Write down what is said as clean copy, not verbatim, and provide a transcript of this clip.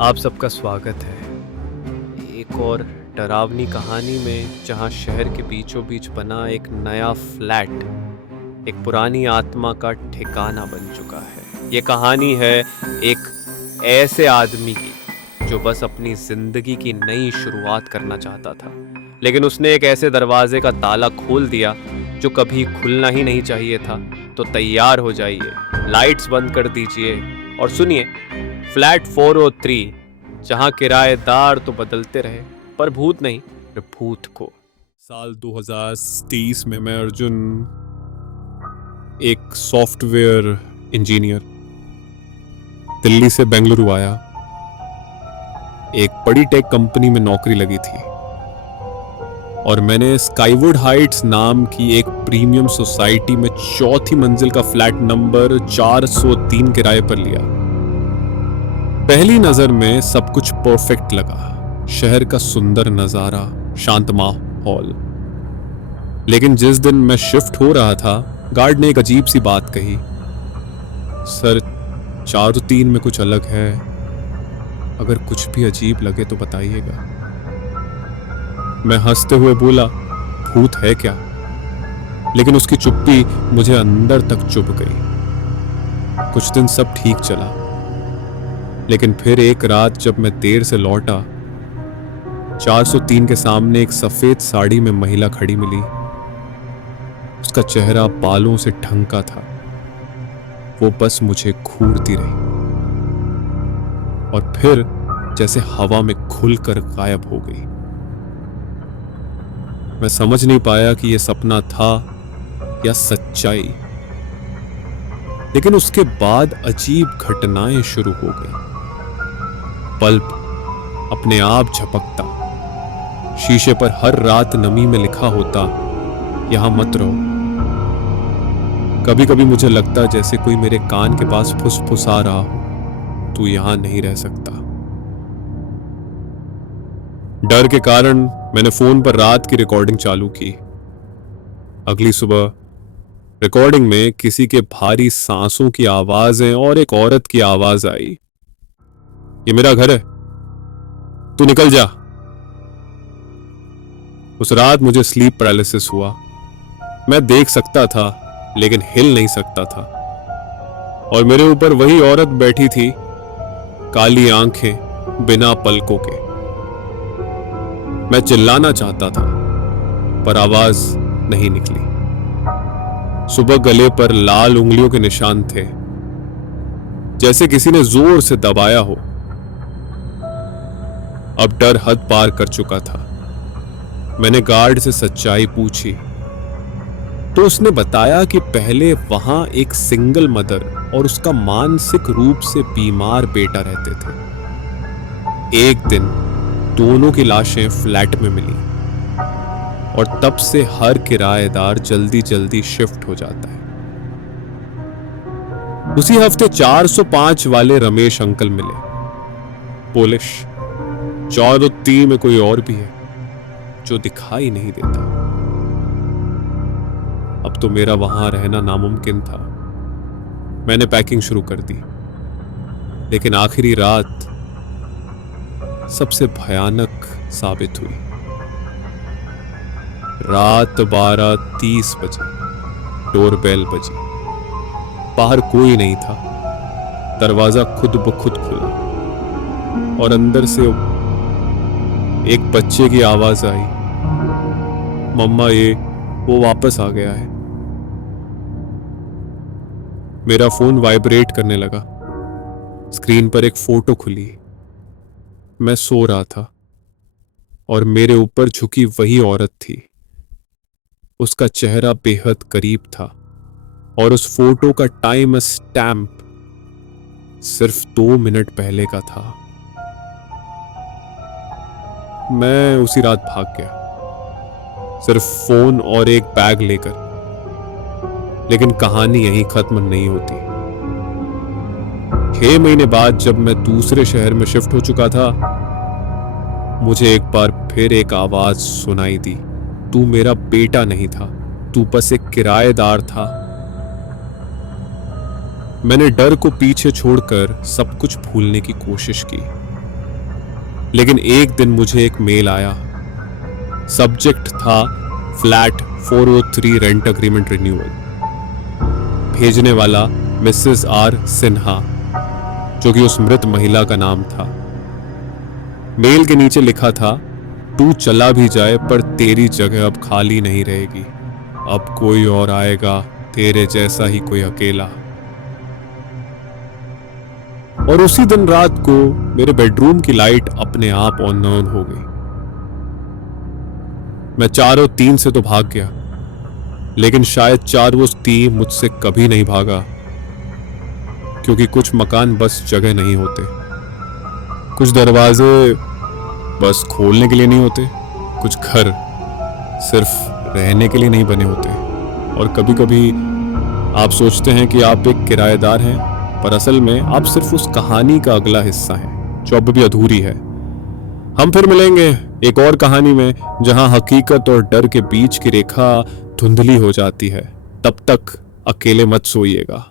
आप सबका स्वागत है एक और डरावनी कहानी में, जहां शहर के बीचों बीच बना एक नया फ्लैट एक पुरानी आत्मा का ठिकाना बन चुका है। ये कहानी है एक ऐसे आदमी की जो बस अपनी जिंदगी की नई शुरुआत करना चाहता था, लेकिन उसने एक ऐसे दरवाजे का ताला खोल दिया जो कभी खुलना ही नहीं चाहिए था। तो तैयार हो जाइए, लाइट्स बंद कर दीजिए और सुनिए फ्लैट 403, जहां किराएदार तो बदलते रहे पर भूत नहीं, भूत को। साल 2023 में मैं अर्जुन, एक सॉफ्टवेयर इंजीनियर, दिल्ली से बेंगलुरु आया। एक बड़ी टेक कंपनी में नौकरी लगी थी और मैंने स्काईवुड हाइट्स नाम की एक प्रीमियम सोसाइटी में चौथी मंजिल का फ्लैट नंबर 403 किराए पर लिया। पहली नजर में सब कुछ परफेक्ट लगा, शहर का सुंदर नजारा, शांत माहौल। लेकिन जिस दिन मैं शिफ्ट हो रहा था, गार्ड ने एक अजीब सी बात कही, सर 403 में कुछ अलग है, अगर कुछ भी अजीब लगे तो बताइएगा। मैं हंसते हुए बोला, भूत है क्या? लेकिन उसकी चुप्पी मुझे अंदर तक चुभ गई। कुछ दिन सब ठीक चला, लेकिन फिर एक रात जब मैं देर से लौटा, 403 के सामने एक सफेद साड़ी में महिला खड़ी मिली। उसका चेहरा बालों से ढंका था। वो बस मुझे घूरती रही और फिर जैसे हवा में खुलकर गायब हो गई। मैं समझ नहीं पाया कि यह सपना था या सच्चाई। लेकिन उसके बाद अजीब घटनाएं शुरू हो गई। बल्ब अपने आप झपकता, शीशे पर हर रात नमी में लिखा होता, यहां मत रहो। कभी कभी मुझे लगता जैसे कोई मेरे कान के पास फुसफुसा रहा हो, तू यहां नहीं रह सकता। डर के कारण मैंने फोन पर रात की रिकॉर्डिंग चालू की। अगली सुबह रिकॉर्डिंग में किसी के भारी सांसों की आवाजें और एक औरत की आवाज आई, ये मेरा घर है, तू निकल जा। उस रात मुझे स्लीप पैरालिसिस हुआ। मैं देख सकता था लेकिन हिल नहीं सकता था, और मेरे ऊपर वही औरत बैठी थी, काली आंखें, बिना पलकों के। मैं चिल्लाना चाहता था पर आवाज नहीं निकली। सुबह गले पर लाल उंगलियों के निशान थे, जैसे किसी ने जोर से दबाया हो। अब डर हद पार कर चुका था। मैंने गार्ड से सच्चाई पूछी तो उसने बताया कि पहले वहां एक सिंगल मदर और उसका मानसिक रूप से बीमार बेटा रहते थे। एक दिन दोनों की लाशें फ्लैट में मिली और तब से हर किराएदार जल्दी जल्दी शिफ्ट हो जाता है। उसी हफ्ते 405 वाले रमेश अंकल मिले। पोलिश, 403 में कोई और भी है जो दिखाई नहीं देता। अब तो मेरा वहां रहना नामुमकिन था। मैंने पैकिंग शुरू कर दी, लेकिन आखिरी रात सबसे भयानक साबित हुई। रात 12:30 बजे डोरबेल बजी। बाहर कोई नहीं था। दरवाजा खुद ब खुद खुला और अंदर से एक बच्चे की आवाज आई, मम्मा ये वो वापस आ गया है। मेरा फोन वाइब्रेट करने लगा। स्क्रीन पर एक फोटो खुली। मैं सो रहा था और मेरे ऊपर झुकी वही औरत थी। उसका चेहरा बेहद करीब था और उस फोटो का टाइम स्टैम्प सिर्फ 2 मिनट पहले का था। मैं उसी रात भाग गया, सिर्फ फोन और एक बैग लेकर। लेकिन कहानी यहीं खत्म नहीं होती। 6 महीने बाद जब मैं दूसरे शहर में शिफ्ट हो चुका था, मुझे एक बार फिर एक आवाज सुनाई दी, तू मेरा बेटा नहीं था, तू बस एक किराएदार था। मैंने डर को पीछे छोड़कर सब कुछ भूलने की कोशिश की। लेकिन एक दिन मुझे एक मेल आया। सब्जेक्ट था फ्लैट 403 रेंट अग्रीमेंट रिन्यूअल। भेजने वाला मिसेस आर सिन्हा, जो कि उस मृत महिला का नाम था। मेल के नीचे लिखा था, तू चला भी जाए पर तेरी जगह अब खाली नहीं रहेगी, अब कोई और आएगा तेरे जैसा ही कोई अकेला। और उसी दिन रात को मेरे बेडरूम की लाइट अपने आप ऑन हो गई। मैं 403 से तो भाग गया, लेकिन शायद 403 मुझसे कभी नहीं भागा, क्योंकि कुछ मकान बस जगह नहीं होते, कुछ दरवाजे बस खोलने के लिए नहीं होते, कुछ घर सिर्फ रहने के लिए नहीं बने होते। और कभी कभी आप सोचते हैं कि आप एक किराएदार हैं, पर असल में आप सिर्फ उस कहानी का अगला हिस्सा हैं जो अब भी अधूरी है। हम फिर मिलेंगे एक और कहानी में, जहां हकीकत और डर के बीच की रेखा धुंधली हो जाती है। तब तक अकेले मत सोइएगा।